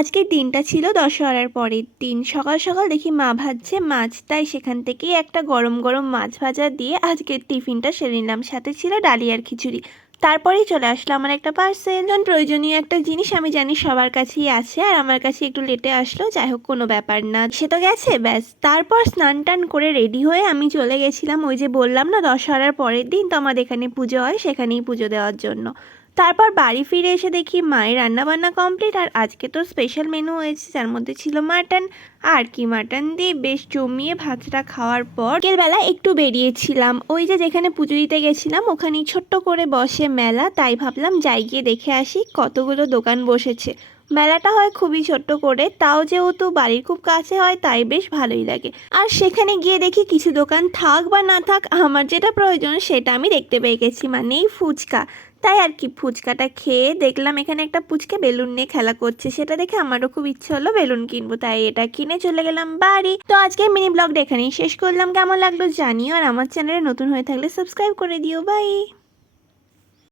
আজকের দিনটা ছিল দশহরার পরের দিন। সকাল সকাল দেখি মা ভাজছে মাছ, তাই সেখান থেকেই একটা গরম গরম মাছ ভাজা দিয়ে আজকের টিফিনটা সেরে নিলাম। সাথে ছিল ডালি আর খিচুড়ি। তারপরেই চলে আসলো আমার একটা পার্সেল। প্রয়োজনীয় একটা জিনিস আমি জানি সবার কাছেই আছে, আর আমার কাছে একটু লেটে আসলো, যাই হোক কোনো ব্যাপার না, সে তো গেছে ব্যাস। তারপর স্নান টান করে রেডি হয়ে আমি চলে গেছিলাম, ওই যে বললাম না দশহরার পরের দিন তো আমাদের এখানে পুজো হয়, সেখানেই পুজো দেওয়ার জন্য। তারপর বাড়ি ফিরে এসে দেখি মায়ের রান্নাবান্না কমপ্লিট, আর আজকে তো স্পেশাল মেনু হয়েছে, যার মধ্যে ছিল মাটন। আর কি মাটন দিয়ে বেশ জমিয়ে ভাতটা খাওয়ার পর বিকেলবেলা একটু বেরিয়েছিলাম, ওই যে যেখানে পুজো দিতে গেছিলাম ওখানেই ছোট্ট করে বসে মেলা, তাই ভাবলাম যাই গিয়ে দেখে আসি কতগুলো দোকান বসেছে। মেলাটা হয় খুবই ছোট্ট করে, তাও যেহেতু বাড়ির খুব কাছে হয় তাই বেশ ভালোই লাগে। আর সেখানে গিয়ে দেখি কিছু দোকান থাক বা না থাক, আমার যেটা প্রয়োজন সেটা আমি দেখতে পেয়ে গেছি, মানে এই ফুচকা। তাই আর কি ফুচকাটা খেয়ে দেখলাম এখানে একটা পুচকে বেলুন নিয়ে খেলা করছে, সেটা দেখে আমারও খুব ইচ্ছে হলো বেলুন কিনবো, তাই এটা কিনে চলে গেলাম বাড়ি। তো আজকে মিনি ব্লগটা এখানেই শেষ করলাম, কেমন লাগলো জানিও, আর আমার চ্যানেলে নতুন হয়ে থাকলে সাবস্ক্রাইব করে দিও। বাই।